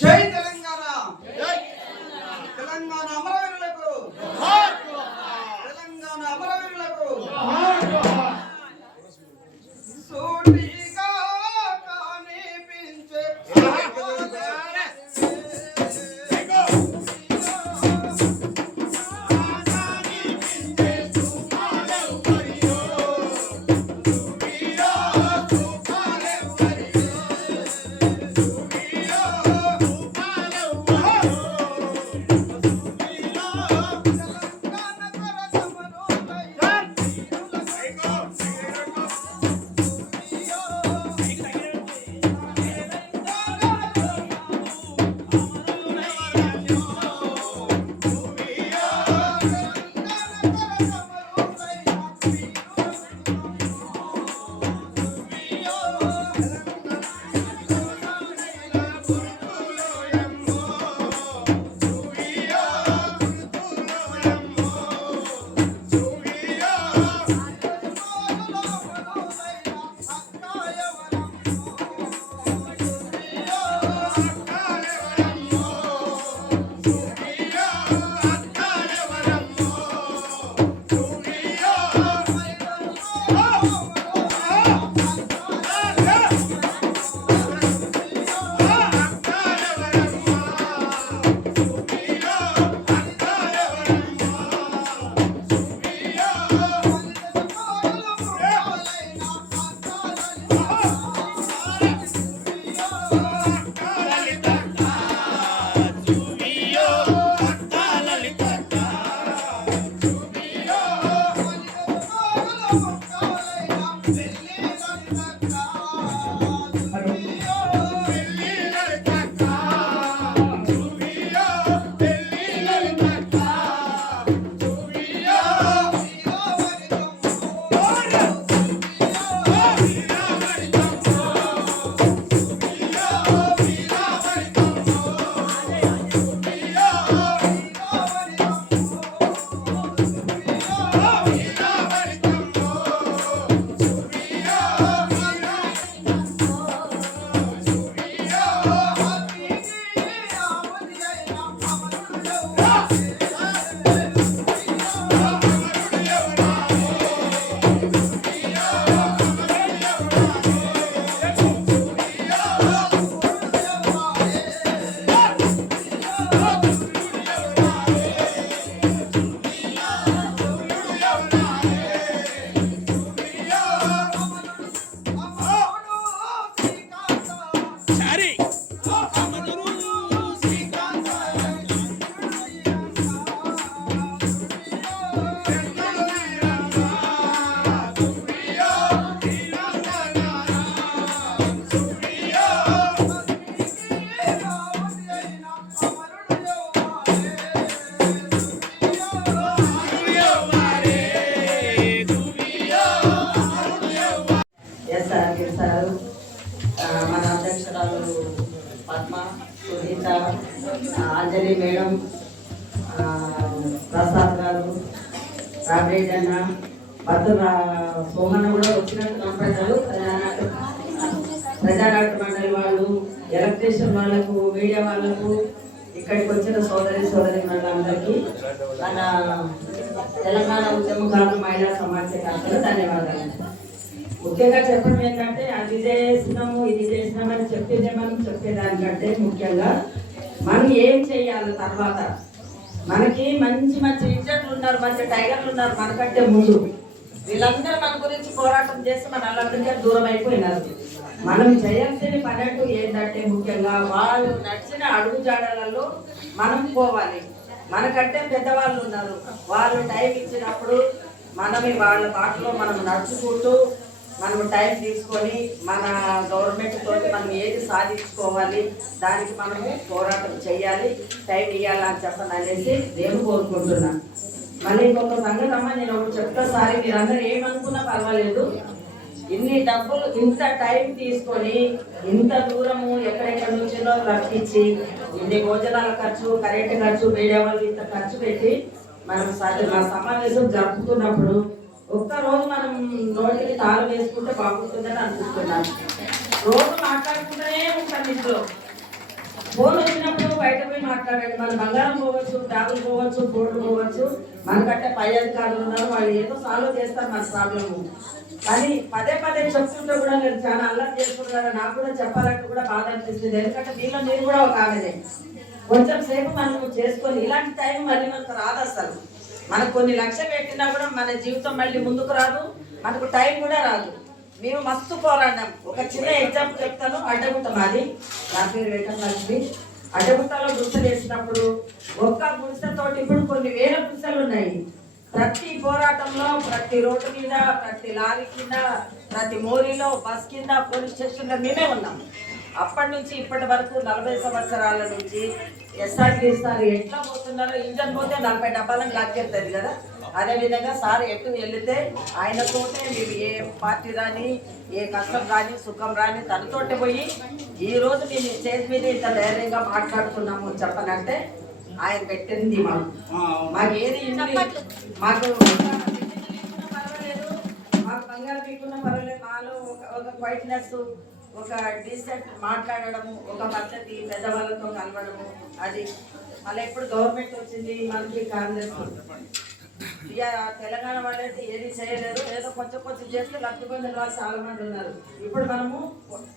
జై తెలంగాణ. ప్రసాద్ గారు రాబేజ్ అన్న భద్ర సోమన్న కూడా వచ్చినట్టు కనపడ్డారు ప్రజానాట మండలి వాళ్ళు ఎలక్ట్రీషియన్ వాళ్ళకు మీడియా వాళ్ళకు ఇక్కడికి వచ్చిన సోదరి సోదరి అందరికీ మన తెలంగాణ ఉద్యమకారులు మహిళా సమాఖ్యకర్తలు ధన్యవాదాలు. ముఖ్యంగా చెప్పడం ఏంటంటే అది చేసినాము ఇది చేసినామని చెప్పేదే మనం చెప్పేదానికంటే ముఖ్యంగా మనం ఏం చేయాలి తర్వాత మనకి మంచి మంచి ఇజ్జట్లు ఉన్నారు మంచి టైగర్లు ఉన్నారు మనకంటే ముందు. వీళ్ళందరూ మన గురించి పోరాటం చేసి మన వాళ్ళందరికీ దూరం అయిపోయినారు. మనం చేయాల్సిన పని అంటూ ఏంటంటే ముఖ్యంగా వాళ్ళు నడిచిన అడుగు జాడలలో మనం పోవాలి. మనకంటే పెద్దవాళ్ళు ఉన్నారు. వాళ్ళు టైం ఇచ్చినప్పుడు మనమే వాళ్ళ బాటలో మనం నడుచుకుంటూ మనం టైం తీసుకొని మన గవర్నమెంట్ తోటి మనం ఏది సాధించుకోవాలి దానికి మనము పోరాటం చేయాలి టైం ఇవ్వాలని చెప్పని అనేసి నేను కోరుకుంటున్నాను మళ్ళీ ఇంకొక సంగతమ్మ నేను ఒకటి చెప్తాసారి మీరందరూ ఏమనుకున్నా పర్వాలేదు. ఇన్ని డబ్బులు ఇంత టైం తీసుకొని ఇంత దూరము ఎక్కడెక్కడ నుంచినో రప్పించి ఇన్ని భోజనాల ఖర్చు కరెంట్ ఖర్చు మీడియా వాళ్ళు ఇంత ఖర్చు పెట్టి మనం మా సమావేశం జరుపుతున్నప్పుడు ఒక్క రోజు మనం నోటికి తాళం వేసుకుంటే బాగుంటుందని అనుకుంటున్నాను. రోజు మాట్లాడుకుంటూనే ఉంటాం ఇంట్లో. ఫోన్ వచ్చినప్పుడు బయట పోయి మాట్లాడండి మన బంగారం పోవచ్చు ట్రావెల్ పోవచ్చు బోర్డు పోవచ్చు. మనకంటే పై అధికారులు ఉన్నారు వాళ్ళు ఏదో సాల్వ్ చేస్తారు మన ప్రాబ్లము కానీ పదే పదే చెప్తుంటే కూడా నేను చాలా అల్లరి చేసుకుంటున్నాను నాకు కూడా చెప్పాలంటే కూడా బాధ అనిపిస్తుంది. ఎందుకంటే మీలో నేను కూడా ఒక ఆమెదే కొంచెం సేపు మనం చేసుకొని ఇలాంటి టైం మళ్ళీ మనకు రాదు అసలు. మనకు కొన్ని లక్షలు పెట్టినా కూడా మన జీవితం మళ్ళీ ముందుకు రాదు మనకు టైం కూడా రాదు. మేము మస్తు పోరాడాం ఒక చిన్న ఎగ్జాంపుల్ చెప్తాను అడ్డగుట్ట మాది. నా పేరు వెంకటలక్ష్మి. అడ్డగుట్టలో గుడిసెలు వేసినప్పుడు ఒక్క గుడిసెతోటి ఇప్పుడు కొన్ని వేల గుడిసెలు ఉన్నాయి. ప్రతి పోరాటంలో ప్రతి రోడ్డు మీద ప్రతి లారీ కింద ప్రతి మోరీలో బస్ కింద పోలీస్ స్టేషన్లో మేమే ఉన్నాం. అప్పటి నుంచి ఇప్పటి వరకు నలభై సంవత్సరాల నుంచి ఎస్ఆర్టీ సార్ ఎట్లా పోతున్నారో ఇంజన్ పోతే నలభై డబ్బాలను చేస్తుంది కదా? అదేవిధంగా సార్ ఎటు వెళితే ఆయనతోటే మేము ఏ పార్టీ రాని ఏ కష్టం రాని సుఖం రాని తనతోటి పోయి ఈ రోజు మేము స్టేజ్ మీద ఇంత ధైర్యంగా మాట్లాడుతున్నాము చెప్పనంటే ఆయన పెట్టింది మాకు. మాకు ఏది మాకు పర్వాలేదు మాకు బంగారు పీకున్నా పర్వాలేదు. మాలో ఒక ఒక వైట్నెస్ ఒక డీసెంట్ మాట్లాడడము ఒక పద్ధతి పెద్దవాళ్ళతో కలవడము అది. మళ్ళీ ఎప్పుడు గవర్నమెంట్ వచ్చింది మనకి కాంగ్రెస్ ఇక తెలంగాణ వాళ్ళైతే ఏది చేయలేదు ఏదో కొంచెం కొంచెం చేస్తే లబ్ధి పొందిన వాళ్ళు చాలా మంది ఉన్నారు. ఇప్పుడు మనము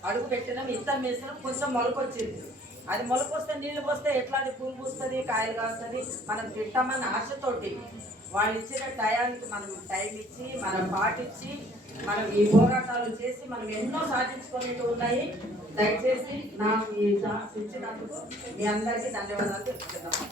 అడుగు పెట్టినాం ఇస్తాం వేసినాం కొంచెం మొలకొచ్చింది అది మొలకొస్తే నీళ్ళు పోస్తే ఎట్లా అది పూలు పూస్తుంది కాయలు కాస్తుంది మనం తింటామన్న ఆశతోటి. వాళ్ళు ఇచ్చిన టయానికి మనం టైం ఇచ్చి మనం పాటించి మనం ఈ పోరాటాలు చేసి మనం ఎన్నో సాధించుకునేవి ఉన్నాయి. దయచేసి నాకు ఈ ఛాన్స్ ఇచ్చినందుకు మీ అందరికీ ధన్యవాదాలు చెప్తున్నాను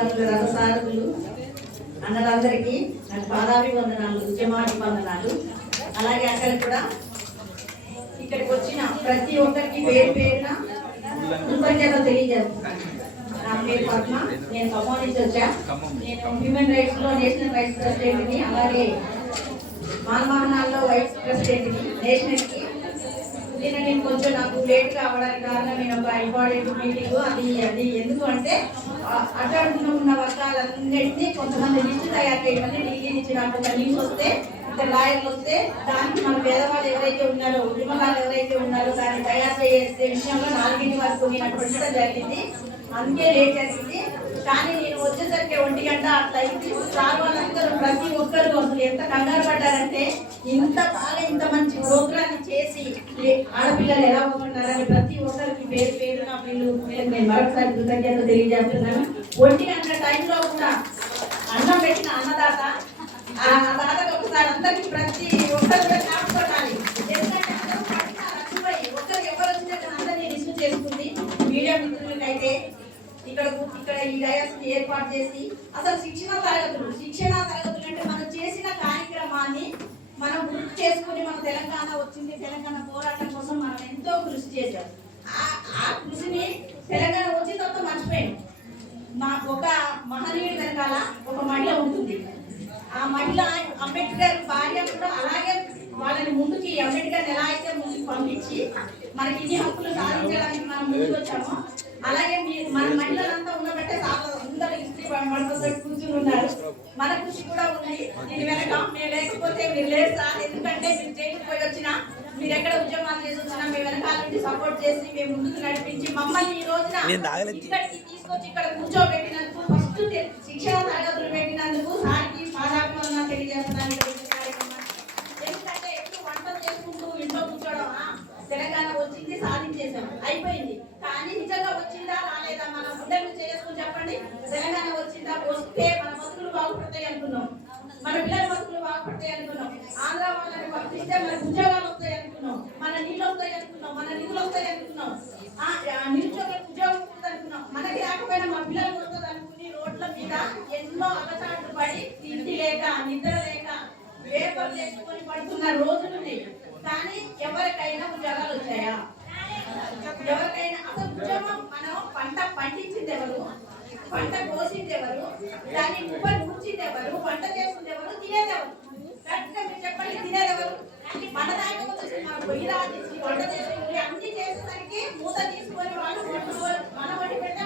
ఉద్యమకారుల రథసారథులు అన్నలందరికీ నాకు పాదాభివందనాలు ఉద్యమాభివందనాలు అలాగే అక్కడ కూడా ఇక్కడికి వచ్చిన ప్రతి ఒక్కరికి పేరు పేరున కృతజ్ఞత తెలియజేస్తున్నాను. నా పేరు పద్మ. నేను ఖమ్మం నుంచి వచ్చా. నేను హ్యూమన్ రైట్స్లో నేషనల్ రైట్స్ ప్రెసిడెంట్ని అలాగే మానవాహనాల్లో వైస్ ప్రెసిడెంట్ని నేషనల్కి నేషనల్ నిన్న నేను కొంచెం నాకు లేట్గా కారణం నేను ఒక ఇంపార్టెంట్ మీటింగ్ అది అది. ఎందుకు అంటే అడ్డాడుకున్న ఉన్న వర్గాలన్నింటినీ కొంతమంది లిస్ట్ తయారు చేయమని ఢిల్లీ నుంచి నాకు ఒక న్యూస్ వస్తే ఇద్దరు లాయర్లు వస్తే దానికి మన పేదవాళ్ళు ఎవరైతే ఉన్నారో ఉద్యమకాలు ఎవరైతే ఉన్నారో దాన్ని తయారు చేసే విషయంలో నాలుగింటి వరకు నేను అక్కడ జరిగింది. అందుకే లేట్ చేసింది. కానీ నేను వచ్చేసరికి ఒంటి గంట అట్లా అయింది. సార్ వాళ్ళందరూ ప్రతి ఒక్కరు అసలు ఎంత కంగారు పడ్డారంటే ఇంత బాగా ఇంత మంచి ప్రోగ్రాన్ని చేసి ఆడపిల్లలు ఎలా ఉంటున్నారని ప్రతి ఒక్కరికి పేరు పేరు నా పిల్లలు వీళ్ళకి నేను మరొకసారి కృతజ్ఞత తెలియజేస్తున్నాను. ఒంటి గంట టైంలో కూడా అన్నం పెట్టిన అన్నదాత ఆ దాతకు ఒకసారి అందరికీ ప్రతి ఒక్కరు ఈ డయాస్ ఏర్పాటు చేసి అసలు శిక్షణ తరగతులు శిక్షణ తరగతులు అంటే మనం చేసిన కార్యక్రమాన్ని మనం గుర్తు చేసుకుని మన తెలంగాణ వచ్చింది తెలంగాణ పోరాటం కోసం మనం ఎంతో కృషి చేశాం. ఆ- కృషిని తెలంగాణ వచ్చిన తర్వాత మర్చిపోయాం. మా ఒక మహనీయుడి వెనకాల ఒక మహిళ ఉంటుంది. ఆ మహిళ అంబేద్కర్ భార్య కూడా అలాగే వాళ్ళని ముందుకి అంబేద్కర్ ఎలా అయితే ముందుకు పంపించి మనకి ఇన్ని హక్కులు సాధించడానికి మనం ముందుకు వచ్చామో అలాగే మీరు మన మహిళలంతా ఉన్న కూర్చుని ఉన్నారు. మన కృషి కూడా ఉంది. దీని వెనక మేము లేకపోతే మీరు లేదు సార్. ఎందుకంటే మీరు జైలుకి పోయి వచ్చినా మీరు ఎక్కడ ఉద్యమాలు చేసి వచ్చినా మీ వెనకాల నుండి సపోర్ట్ చేసి మేము ముందుకు నడిపించి మమ్మల్ని ఈ రోజున ఇక్కడికి తీసుకొచ్చి ఇక్కడ కూర్చోబెట్టినందుకు ఫస్ట్ శిక్షణ తరగతులు పెట్టినందుకు సార్కి పాదాభివందన తెలియజేస్తున్నాను ఇక్కడ ఈ కార్యక్రమాన్ని. ఎందుకంటే ఎప్పుడు వంటలు చేసుకుంటూ ఇంట్లో కూర్చోవడం ఆ, తెలంగాణ వచ్చింది సాధించేసాం అయిపోయింది కానీ నిజంగా వచ్చిందా రాలేదా మన గుండెలు చేసుకుని చెప్పండి తెలంగాణ వచ్చిందా వస్తే మన బతుకులు బాగుపడతాయి అనుకున్నాం మన పిల్లల బతుకులు బాగుపడతాయి అనుకున్నాం ఆంధ్ర వాళ్ళని పంపిస్తే మన ఉద్యోగాలు వస్తాయి అనుకున్నాం మన నీళ్ళు వస్తాయి అనుకున్నాం మన నిధులు వస్తాయి అనుకున్నాం ఆ, ఆ నిరుద్యోగులకు ఉద్యోగం వస్తుంది అనుకున్నాం మనకి రాకపోయినా మా పిల్లలకు వస్తుంది అనుకుని రోడ్ల మీద ఎన్నో అలచాట్లు పడి తిండి లేక నిద్ర లేక పేపర్ చేసుకొని పడుతున్న రోజులుంది కానీ ఎవరికైనా ఉద్యోగాలు వచ్చాయా? ఎవరికైనా? అసలు ఉద్యోగం మనం పంట పండించింది ఎవరు పంట కోసింది ఎవరు దాన్ని ముప్ప ఉంచింది ఎవరు పంట చేసింది ఎవరు తినేదెవరు? కరెక్ట్గా మీరు చెప్పండి తినేదెవరు? మన దాకా వచ్చేసి పొయ్యి రాజేసి వంట చేసి అన్ని చేసేసరికి మూత తీసుకొని వాళ్ళు మన వండి పెడితే